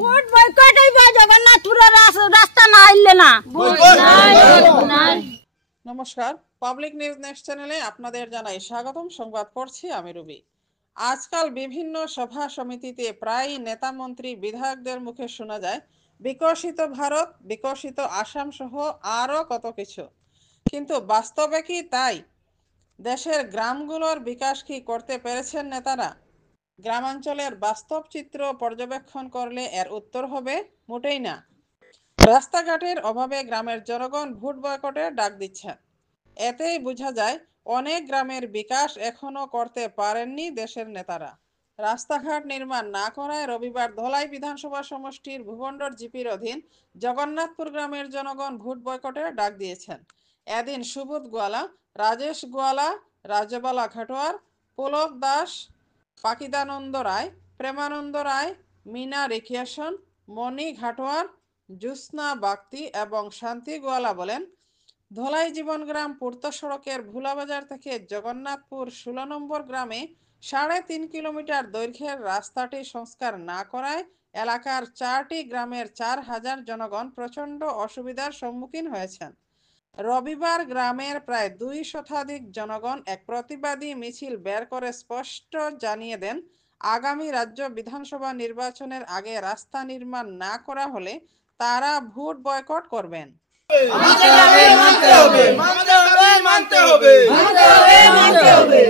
Vote boycott হইব জগন্নাথপুরের রাস্তা না আইলে না। নমস্কার, পাবলিক নিউজ নেক্সট চ্যানেলে আপনাদের জানাই স্বাগতম। সংবাদ পড়ছি আমি রুবি। আজকাল বিভিন্ন সভা সমিতিতে প্রায় নেতা মন্ত্রী বিধায়কদের মুখে শোনা যায় বিকশিত ভারত, বিকশিত আসাম সহ আরো কত কিছু। কিন্তু বাস্তবে কি তাই? দেশের গ্রামগুলোর বিকাশ কি করতে পেরেছেন নেতারা? গ্রামাঞ্চলের বাস্তব চিত্র পর্যবেক্ষণ করলে এর উত্তর হবে মোটেই না। রাস্তাঘাটের অভাবে গ্রামের জনগণ ভোট বয়কটের ডাক দিচ্ছেন। এতেই বোঝা যায় অনেক গ্রামের বিকাশ এখনো করতে পারেননি দেশের নেতারা। রাস্তাঘাট নির্মাণ না করায় রবিবার ধলাই বিধানসভা সমষ্টির ভুবনডর জিপির অধীন জগন্নাথপুর গ্রামের জনগণ ভোট বয়কটের ডাক দিয়েছেন। এদিন সুবোধ গোয়ালা, রাজেশ গোয়ালা, রাজবালা ঘাটোয়ার, পুলক দাস, পাকিদানন্দ রায়, প্রেমানন্দ রায়, মিনা রিখিয়াসন, মণি ঘাটোয়ার, জ্যোৎস্না বাগতি এবং শান্তি গোয়ালা বলেন, ধলাই জীবনগ্রাম পূর্ত সড়কের ভুলাবাজার থেকে জগন্নাথপুর 16 নম্বর গ্রামে 3.5 কিলোমিটার দৈর্ঘ্যের রাস্তাটি সংস্কার না করায় এলাকার 4টি গ্রামের 4000 জনগণ প্রচণ্ড অসুবিধার সম্মুখীন হয়েছেন। রবিবার গ্রামের প্রায় 2 শতাধিক জনগণ এক প্রতিবাদী মিছিল বের করে স্পষ্ট জানিয়ে দেন, আগামী রাজ্য বিধানসভা নির্বাচনের আগে রাস্তা নির্মাণ না করা হলে তারা ভোট বয়কট করবেন।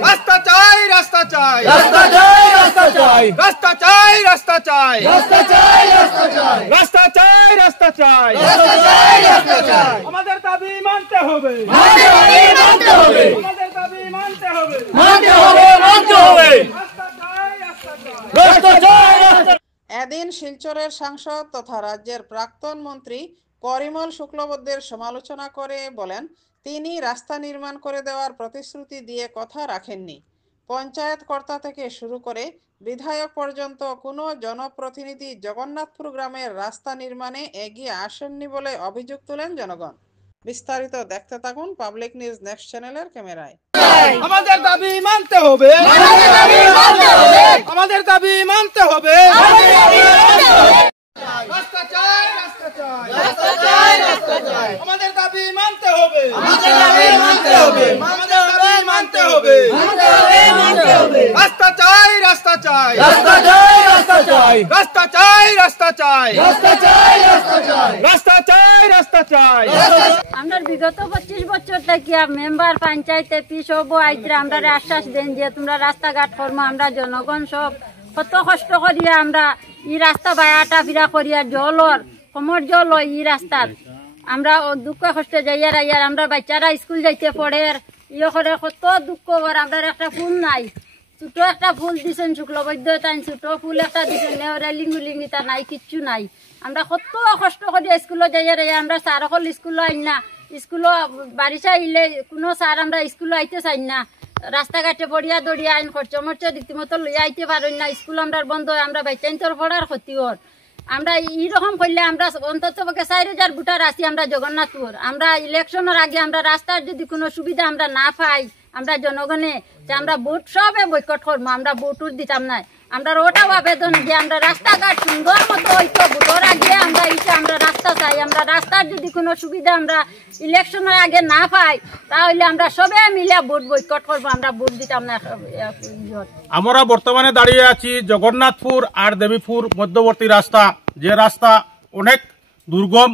রাস্তা চাই, রাস্তা চাই, রাস্তা চাই, রাস্তা চাই, রাস্তা চাই, রাস্তা চাই, রাস্তা চাই, রাস্তা চাই, রাস্তা চাই, রাস্তা চাই, রাস্তা চাই, রাস্তা চাই। আমাদের দাবি মানতে হবে, মানতে হবে, মানতে হবে, আমাদের দাবি মানতে হবে, মানতে হবে, মানতে হবে, রাস্তা চাই, রাস্তা চাই, রাস্তা চাই, রাস্তা। এদিন শিলচরের সাংসদ তথা রাজ্যের প্রাক্তন মন্ত্রী করিমল শুক্লবৈদ্যের সমালোচনা করে বলেন, তিনি রাস্তা নির্মাণ করে দেওয়ার প্রতিশ্রুতি দিয়ে কথা রাখেননি। পঞ্চায়েত কর্তা থেকে শুরু করে বিধায়ক পর্যন্ত কোনো জনপ্রতিনিধি জগন্নাথপুর গ্রামের রাস্তা নির্মাণে এগিয়ে আসেননি বলে অভিযোগ তোলেন জনগণ। বিস্তারিত দেখতে থাকুন পাবলিক নিউজ নেক্সট চ্যানেলের ক্যামেরায়। আমাদের দাবি মানতে হবে, আমাদের দাবি মানতে হবে, আমাদের দাবি মানতে হবে, রাস্তা চাই, রাস্তা চাই, রাস্তা চাই, রাস্তা চাই, আমাদের দাবি মানতে হবে, আমাদের দাবি মানতে হবে, আমাদের দাবি মানতে হবে, মানতে হবে, মানতে হবে, রাস্তা চাই, রাস্তা চাই, রাস্তা চাই, রাস্তা চাই, রাস্তা চাই, রাস্তা চাই, রাস্তা চাই, রাস্তা চাই, রাস্তা চাই, রাস্তা চাই। আমরা বিগত 25 বছর থেকে মেম্বার পঞ্চায়েত এপি সব আইতরা আমরা আশ্বাস দেন যে তোমরা রাস্তাঘাট করবো। আমরা জনগণ সব কত কষ্ট করিয়া আমরা ই রাস্তা বায়াটা ফিরা করিয়া জলর কমর জল হয় ই রাস্তার আমরা দুঃখ কষ্টে যাইয়ার আইয়ার আমরা বাচ্চারা স্কুল যাইতে পড়ে ইয়ে করে কত দুঃখ কর। আমরা একটা ফুল নাই, ছোট একটা ফুল দিছেন শুক্লবৈদ্য, তাই ছোট ফুল একটা দিছেন, লিঙ্গুলিঙ্গি তা নাই, কিচ্ছু নাই। আমরা কত কষ্ট করিয়া স্কুলে যাইয়ার আইয়া আমরা স্যার সকল স্কুলে আইন না, স্কুলে বারিশা আইলে কোনো স্যার আমরা স্কুলে আইতে চাই না। রাস্তাঘাটে পড়িয়া দড়িয়া আইন খরচ মরচ রীতিমতো লইয়া আইতে পারেন না, স্কুল আমরা বন্ধ হয়, আমরা বাচ্চাইন তোর পড়ার ক্ষতি হর। আমরা এইরকম করলে আমরা অন্তত 4000 ভোটার আছি আমরা জগন্নাথপুর। আমরা ইলেকশনের আগে আমরা রাস্তার যদি কোনো সুবিধা আমরা না পাই, আমরা জনগণে যে আমরা ভোট সবে বয়কট করবো, আমরা ভোট দিতাম না। আমরা ওটাও আবেদন যে আমরা রাস্তাঘাট সুন্দর মতো হইতো, ভোটের আগে আমরা এইটা আমরা রাস্তা চাই। আমরা রাস্তার যদি কোনো সুবিধা আমরা ইলেকশনের আগে না পাই, তাহলে আমরা সবে মিলে ভোট বয়কট করবো, আমরা ভোট দিতাম না। আমরা বর্তমানে দাঁড়িয়ে আছি জগন্নাথপুর আর দেবীপুর মধ্যবর্তী রাস্তা, যে রাস্তা অনেক দুর্গম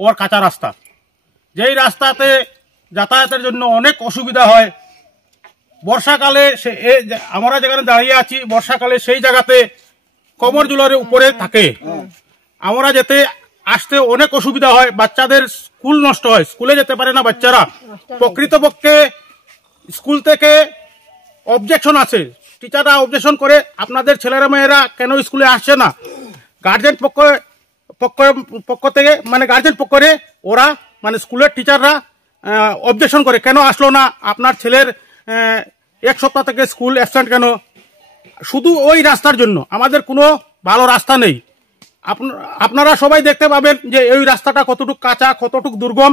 ও কাঁচা রাস্তা, যেই রাস্তাতে যাতায়াতের জন্য অনেক অসুবিধা হয়। বর্ষাকালে আমরা যেখানে দাঁড়িয়ে আছি, বর্ষাকালে সেই জায়গাতে কমর জুলারের উপরে থাকে, আমরা যেতে আসতে অনেক অসুবিধা হয়। বাচ্চাদের স্কুল নষ্ট হয়, স্কুলে যেতে পারে না বাচ্চারা। প্রকৃতপক্ষে স্কুল থেকে অবজেকশন আছে, টিচাররা অবজেকশন করে আপনাদের ছেলেরা মেয়েরা কেন স্কুলে আসছে না। গার্জেন পক্ষ থেকে মানে গার্জেন পক্ষে ওরা মানে স্কুলের টিচাররা অবজেকশন করে, কেন আসলো না আপনার ছেলের 1 সপ্তাহ থেকে স্কুল অ্যাবসেন্ট কেন। শুধু ওই রাস্তার জন্য আমাদের কোনো ভালো রাস্তা নেই। আপনারা সবাই দেখতে পাবেন যে এই রাস্তাটা কতটুকু কাঁচা, কতটুকু দুর্গম।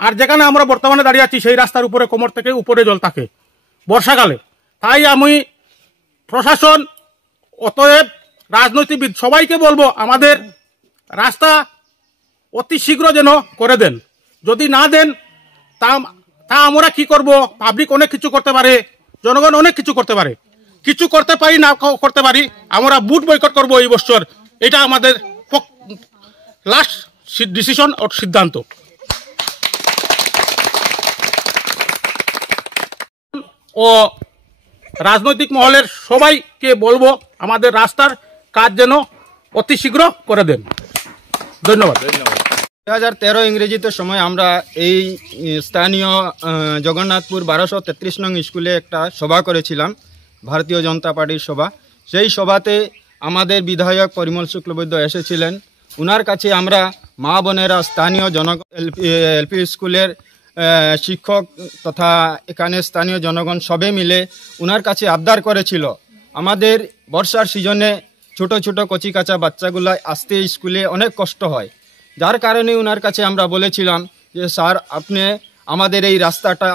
আর যেখানে আমরা বর্তমানে দাঁড়িয়ে আছি সেই রাস্তার উপরে কোমর থেকে উপরে জল থাকে বর্ষাকালে। তাই আমি প্রশাসন অতএব রাজনৈতিকবিদ সবাইকে বলবো আমাদের রাস্তা অতি শীঘ্র যেন করে দেন। যদি না দেন তা আমরা কি করব? পাবলিক অনেক কিছু করতে পারে, জনগণ অনেক কিছু করতে পারে, কিছু করতে পারি না করতে পারি, আমরা বুট বয়কট করব এই বছর। এটা আমাদের লাস্ট ডিসিশন ও সিদ্ধান্ত। ও রাজনৈতিক মহলের সবাইকে বলবো আমাদের রাস্তার কাজ যেন অতি শীঘ্র করে দেন। ধন্যবাদ। 2013 ইংরেজিতে সময় আমরা এই স্থানীয় জগন্নাথপুর 1233 নং স্কুলে একটা সভা করেছিলাম, ভারতীয় জনতা পার্টির সভা। সেই সভাতে আমাদের বিধায়ক পরিমল শুক্লবৈদ্য এসেছিলেন। উনার কাছে আমরা মা বোনেরা, স্থানীয় এলপি স্কুলের শিক্ষক তথা এখানে স্থানীয় জনগণ সবে মিলে উনার কাছে আবদার করেছিল আমাদের বর্ষার সিজনে ছোট ছোট কচি কাঁচা বাচ্চাগুলা আসতে স্কুলে অনেক কষ্ট হয়। যার কারণে উনার কাছে আমরা বলেছিলাম যে স্যার, আপনি আমাদের এই রাস্তাটা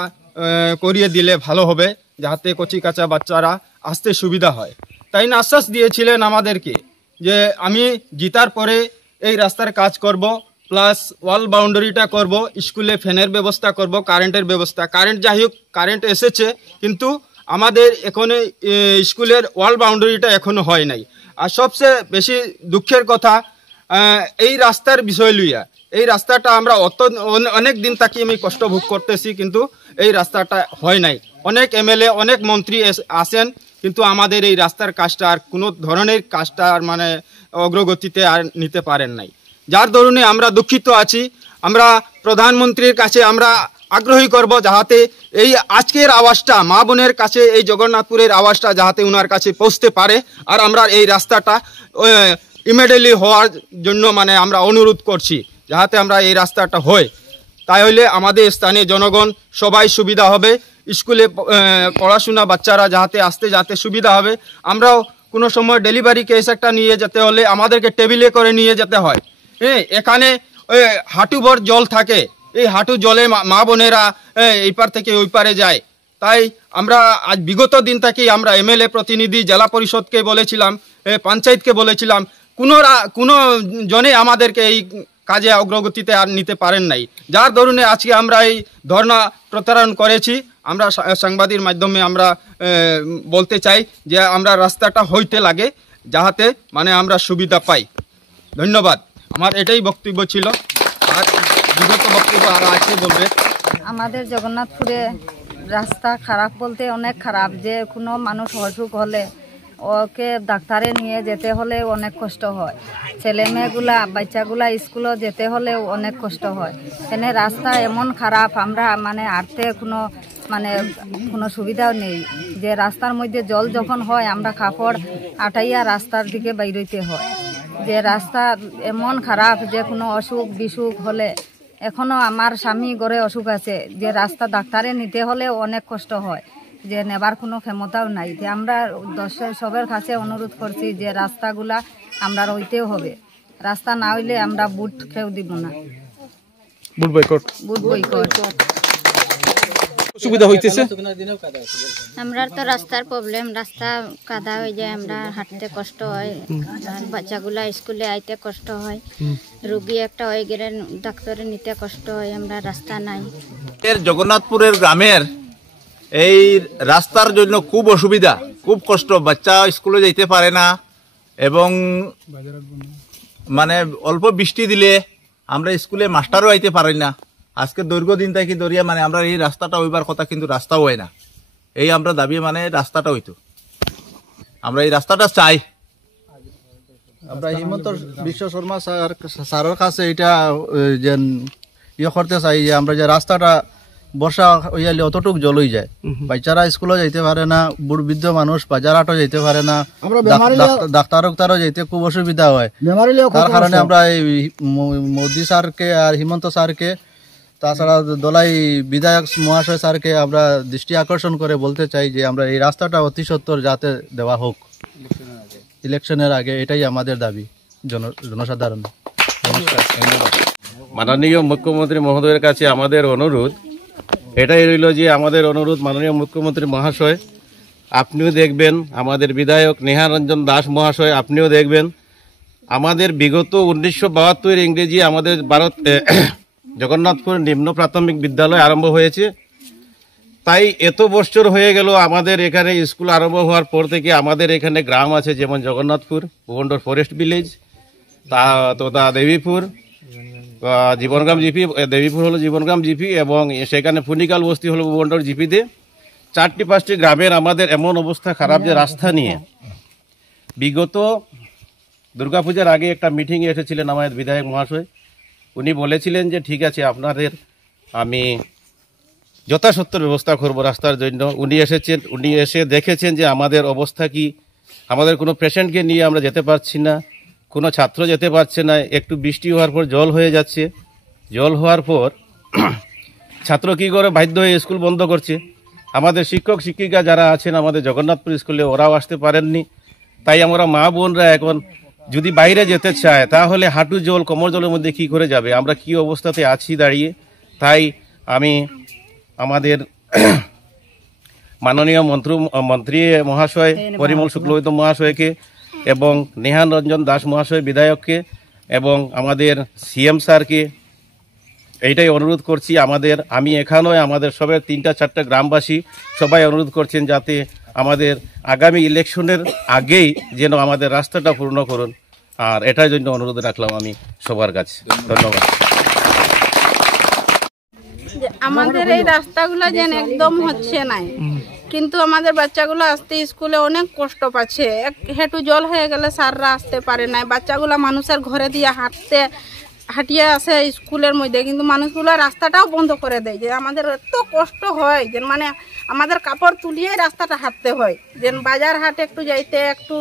করিয়ে দিলে ভালো হবে, যাতে কচি কাঁচা বাচ্চারা আসতে সুবিধা হয়। তাই না আশ্বাস দিয়েছিলেন আমাদেরকে যে আমি জিতার পরে এই রাস্তার কাজ করব, প্লাস ওয়াল বাউন্ডারিটা করব, স্কুলে ফ্যানের ব্যবস্থা করব, কারেন্টের ব্যবস্থা। কারেন্ট যাই হোক, কারেন্ট এসেছে, কিন্তু আমাদের এখানে স্কুলের ওয়াল বাউন্ডারিটা এখনো হয় নাই। আর সবচেয়ে বেশি দুঃখের কথা এই রাস্তার বিষয় লইয়া, এই রাস্তাটা আমরা অনেক দিন থাকি আমি কষ্ট ভোগ করতেছি, কিন্তু এই রাস্তাটা হয় নাই। অনেক এমএলএ, অনেক মন্ত্রী আসেন, কিন্তু আমাদের এই রাস্তার কাজটা আর কোনো ধরনের কাজটা মানে অগ্রগতিতে আর নিতে পারেন নাই। যার দরুনে আমরা দুঃখিত আছি। আমরা প্রধানমন্ত্রীর কাছে আমরা আগ্রহী করব যাহাতে এই আজকের আওয়াজটা মা বোনের কাছে, এই জগন্নাথপুরের আওয়াজটা যাহাতে উনার কাছে পৌঁছতে পারে। আর আমরা এই রাস্তাটা ইমিডিয়েটলি হওয়ার জন্য মানে আমরা অনুরোধ করছি যাহাতে আমরা এই রাস্তাটা হয়। তাই হলে আমাদের স্থানীয় জনগণ সবাই সুবিধা হবে, স্কুলে পড়াশোনা বাচ্চারা যাহাতে আসতে যাতে সুবিধা হবে। আমরাও কোনো সময় ডেলিভারি কেস একটা নিয়ে যেতে হলে আমাদেরকে টেবিলে করে নিয়ে যেতে হয়। এখানে হাঁটুভর জল থাকে, এই হাঁটু জলে মা বোনেরা এই পার থেকে ওই পারে যায়। তাই আমরা আজ বিগত দিন থেকেই আমরা এমএলএ প্রতিনিধি, জেলা পরিষদকে বলেছিলাম, পঞ্চায়েতকে বলেছিলাম, কোনো জনে আমাদেরকে এই কাজে অগ্রগতিতে আর নিতে পারেন নাই। যার দরুনে আজকে আমরা এই ধর্ণা প্রত্যাহার করেছি। আমরা সাংবাদিক মাধ্যমে আমরা বলতে চাই যে আমরা রাস্তাটা হইতে লাগে যাহাতে মানে আমরা সুবিধা পাই। ধন্যবাদ। আমার এটাই বক্তব্য ছিল, আর বিগত বক্তব্য আর আছে বলবে। আমাদের জগন্নাথপুরে রাস্তা খারাপ বলতে অনেক খারাপ, যে কোনো মানুষ অসুখ হলে ওকে ডাক্তারে নিয়ে যেতে হলে অনেক কষ্ট হয়, ছেলে মেয়েগুলা বাচ্চাগুলা স্কুলে যেতে হলেও অনেক কষ্ট হয়। এখানে রাস্তা এমন খারাপ, আমরা মানে আরতে কোনো সুবিধাও নেই। যে রাস্তার মধ্যে জল যখন হয় আমরা কাপড় আটাইয়া রাস্তার দিকে বাইরইতে হয়। যে রাস্তা এমন খারাপ যে কোনো অসুখ বিসুখ হলে, এখনো আমার স্বামী ঘরে অসুখ আছে, যে রাস্তা ডাক্তারে নিতে হলেও অনেক কষ্ট হয়, যে নেবার কোনো ক্ষমতাও নাই। যে আমরা সবের কাছে অনুরোধ করছি যে রাস্তাগুলা আমরা রইতেও হবে, রাস্তা না হইলে আমরা বুট খেয়েও দিব না, বুট বয়কট। সুবিধা হইতেছে আমরা তো রাস্তার প্রবলেম, রাস্তা কাদা হয়ে যায়, আমরা হাঁটতে কষ্ট হয়, আর বাচ্চাগুলা স্কুলে আইতে কষ্ট হয়, রোগী একটা হয়ে গেলে ডাক্তারে নিতে কষ্ট হয়, আমরা রাস্তা নাই। জগন্নাথপুরের গ্রামের এই রাস্তার জন্য খুব অসুবিধা, খুব কষ্ট, বাচ্চা স্কুলে যেতে পারে না, এবং মানে অল্প বৃষ্টি দিলে আমরা স্কুলে মাস্টারও আইতে পারি না। আজকে দীর্ঘদিন থেকে দরিয়া মানে আমরা এই রাস্তাটা হইবার কথা, কিন্তু রাস্তাও হয় না। এই আমরা দাবি মানে রাস্তাটা হইতো, আমরা এই রাস্তাটা চাই। আমরা হিমন্ত বিশ্ব শর্মা স্যারের কাছে এটা যে করতে চাই যে আমরা যে রাস্তাটা বর্ষা হইয়ালে অতটুক জল হয়ে যায়, বাচ্চারা স্কুলে যাইতে পারে না, বুড় বৃদ্ধ মানুষ বাজার হাটও যাইতে পারে না, ডাক্তারও যাইতে খুব অসুবিধা হয়। তার কারণে আমরা এই মোদী স্যারকে আর হিমন্ত স্যারকে, তাছাড়া দলাই বিধায়ক মহাশয় স্যারকে আমরা দৃষ্টি আকর্ষণ করে বলতে চাই যে আমরা এই রাস্তাটা অতি সত্বর যাতে দেওয়া হোক ইলেকশনের আগে, এটাই আমাদের দাবি জনসাধারণ। মাননীয় মুখ্যমন্ত্রী মহোদয়ের কাছে আমাদের অনুরোধ এটাই রইল যে আমাদের অনুরোধ মাননীয় মুখ্যমন্ত্রী মহাশয় আপনিও দেখবেন, আমাদের বিধায়ক নেহারঞ্জন দাস মহাশয় আপনিও দেখবেন, আমাদের বিগত 1972 ইংরেজি আমাদের জগন্নাথপুর নিম্ন প্রাথমিক বিদ্যালয় আরম্ভ হয়েছে। তাই এত বছর হয়ে গেল আমাদের এখানে স্কুল আরম্ভ হওয়ার পর থেকে আমাদের এখানে গ্রাম আছে, যেমন জগন্নাথপুর, ভুবন্ডর ফরেস্ট ভিলেজ, তোতা দেবীপুর, জীবনগ্রাম জিপি, দেবীপুর হলো জীবনগ্রাম জিপি, এবং সেখানে পুনিকাল বস্তি হলো ভুবন্ডর জিপিতে। 4-5টি গ্রামের আমাদের এমন অবস্থা খারাপ যে রাস্তা নিয়ে বিগত দুর্গাপূজার আগে একটা মিটিংয়ে এসেছিলেন আমাদের বিধায়ক মহাশয়। উনি বলেছিলেন যে ঠিক আছে, আপনাদের আমি যথাসত্য ব্যবস্থা করব রাস্তার জন্য। উনি এসেছেন, উনি এসে দেখেছেন যে আমাদের অবস্থা কি। আমাদের কোনো পেশেন্টকে নিয়ে আমরা যেতে পারছি না, কোনো ছাত্র যেতে পারছে না। একটু বৃষ্টি হওয়ার পর জল হয়ে যাচ্ছে, জল হওয়ার পর ছাত্র কী করে বাধ্য হয়ে স্কুল বন্ধ করছে। আমাদের শিক্ষক শিক্ষিকা যারা আছেন আমাদের জগন্নাথপুর স্কুলে, ওরাও আসতে পারেননি। তাই আমরা মা বোনরা এখন যদি বাইরে যেতে চায় তাহলে হাঁটু জল, কোমর জলের মধ্যে কি করে যাবে, আমরা কি অবস্থাতে আছি দাঁড়িয়ে। তাই আমি আমাদের মাননীয় মন্ত্রী মহাশয় পরিমল শুক্লবৈদ্য মহাশয়কে এবং নেহান রঞ্জন দাস মহাশয় বিধায়ককে এবং আমাদের সিএম স্যারকে এইটাই অনুরোধ করছি। আমি এখানেও আমাদের সবাই 3-4টা গ্রামবাসী সবাই অনুরোধ করছেন যাতে আমাদের আগামী ইলেকশনের আগেই যেন আমাদের রাস্তাটা পূর্ণ করুন। আর এটার জন্য অনুরোধ রাখলাম আমি সবার কাছে। ধন্যবাদ। আমাদের এই রাস্তাগুলো যেন একদম হচ্ছে না, কিন্তু আমাদের বাচ্চাগুলো আসতে স্কুলে অনেক কষ্ট পাচ্ছে। এক হেঁটু জল হয়ে গেলে স্যাররা আসতে পারে না, বাচ্চাগুলো মানুষের ঘরে দিয়ে হাঁটিয়ে আসে স্কুলের মধ্যে, কিন্তু মানুষগুলো রাস্তাটাও বন্ধ করে দেয়। যে আমাদের এত কষ্ট হয় যে মানে আমাদের কাপড় তুলিয়ে রাস্তাটা হাঁটতে হয়, যে বাজার হাট একটু যাইতে, একটু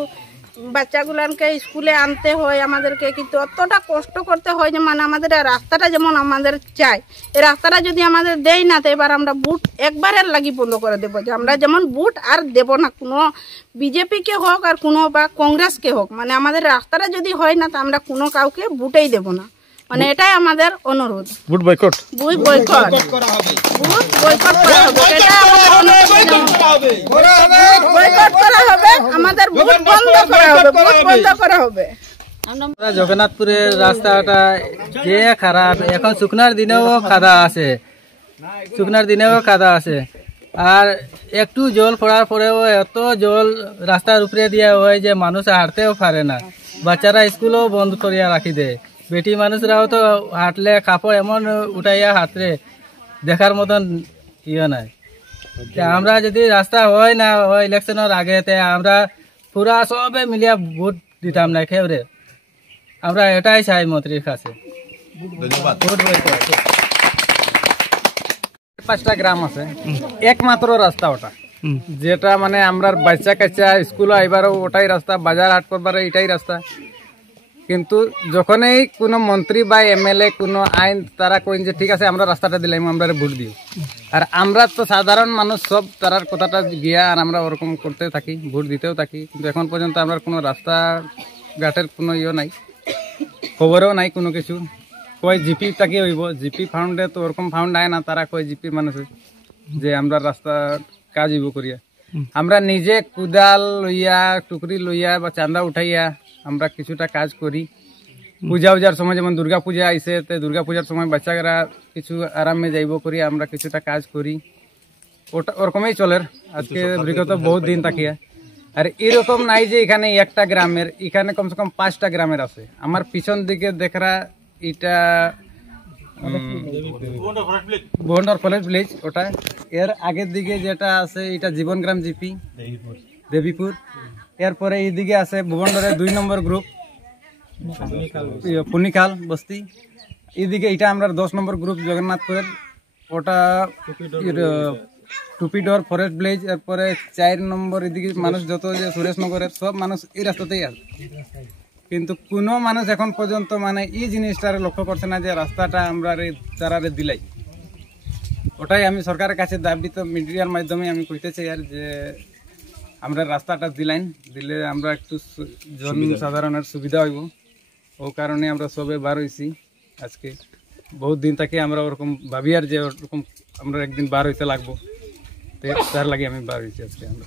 বাচ্চাগুলাকে স্কুলে আনতে হয় আমাদেরকে, কিন্তু অতটা কষ্ট করতে হয় যে মানে আমাদের রাস্তাটা যেমন আমাদের চাই, এই রাস্তাটা যদি আমাদের দেয় না তো এবার আমরা বুট একবারের লাগি বন্ধ করে দেবো। যে আমরা যেমন বুট আর দেব না, কোনো বিজেপিকে হোক আর কোনো বা কংগ্রেসকে হোক, মানে আমাদের রাস্তাটা যদি হয় না তো আমরা কোনো কাউকে বুটেই দেব না। মানে এটাই আমাদের অনুরোধ। বুট বয়কট, বুট বয়কট করা হবে, বুট বয়কট করা হবে, এটা বয়কট করা হবে, আমাদের বুট বন্ধ করা হবে, বুট বন্ধ করা হবে। জগন্নাথপুরের রাস্তাটা যে খারাপ, এখন শুকনার দিনেও কাদা আছে, শুকনার দিনেও কাদা আছে। আর একটু জল পড়ার পরেও এত জল রাস্তার উপরে দিয়ে হয় যে মানুষ হাঁটতেও পারে না, বাচ্চারা স্কুলও বন্ধ করিয়া রাখি দেয়। বেটি মানুষরাও তো হাঁটলে কাপড় এমন উঠাইয়া হাঁটলে দেখার মতন ইয়ে নাই। আমরা যদি রাস্তা হয় না হয় ইলেকশনের আগে, আমরা পুরা সবে মিলিয়া ভোট দিতাম না খেয়ে। আমরা এটাই চাই মন্ত্রীর কাছে। ধন্যবাদ। 5টা গ্রাম আছে, একমাত্র রাস্তা ওটা, যেটা মানে আমরা বাচ্চা কাচ্চা স্কুলে আইবারও ওটাই রাস্তা, বাজার হাট করবার এটাই রাস্তা। কিন্তু যখনই কোনো মন্ত্রী বা এমএলএ কোনো আইন তারা কইন যে ঠিক আছে আমরা রাস্তাটা দিলাম, আমরা ভোট দিও। আর আমরা তো সাধারণ মানুষ সব তারার কথাটা গিয়া আর আমরা ওরকম করতে থাকি, ভোট দিতেও থাকি। কিন্তু এখন পর্যন্ত আমরা কোনো রাস্তা ঘাটের কোনো ইয়ে নাই, খবরও নাই কোনো কিছু। কয় জিপি তাকে হইব, জিপি ফাউন্ডে তো ওরকম ফাউন্ড আয় না, তারা কয় জিপি মানুষে যে আমরা রাস্তা কাজ হইব করিয়া। আমরা নিজে কুদাল লইয়া, টুকরি লইয়া বা চান্দা উঠাইয়া আমরা কিছুটা কাজ করি। পূজা উজার সময় যেমন দুর্গা পূজা আইসে, তো দুর্গা পূজার সময় বাচ্চারা কিছু আরামে যাইব করি, আমরা কিছুটা কাজ করি। ওটা ওরকমই চলে আজকে বিগত বহুত দিন তাকিয়া। আর এরকম নাই যে এখানে একটা গ্রামের, এখানে কমসে কম 5টা গ্রামের আছে। আমার পিছন দিকে দেখরা এটা ভুবন্ডর ফরেস্ট ভিলেজ, ওটা এর আগের দিকে যেটা আছে এটা জীবনগ্রাম জিপি দেবীপুর। এরপরে এইদিকে আছে ভুবন্ডরের 2 নম্বর গ্রুপ পুনিকাল বস্তি। এইদিকে এটা আমরা 10 নম্বর গ্রুপ জগন্নাথপুরের, ওটা টুপিডোর ফরেস্ট ভিলেজ। এরপরে 4 নম্বর এদিকে মানুষ যত যে সুরেশনগরের সব মানুষ এই রাস্তাতেই আছে। কিন্তু কোনো মানুষ এখন পর্যন্ত মানে এই জিনিসটার লক্ষ্য করছে না যে রাস্তাটা আমরা তারারে দিলাই। ওটাই আমি সরকারের কাছে দাবি তো মিডিয়ার মাধ্যমে আমি কইতে চাই আর যে আমরা রাস্তাটা দিলে আমরা একটু জনসাধারণের সুবিধা হইব। ও কারণে আমরা সবে বার হয়েছি আজকে। বহুত দিন থেকে আমরা ওরকম ভাবি আর যে ওরকম আমরা একদিন বার হইতে লাগবো, তার লাগে আমি বার হয়েছি আজকে আমরা।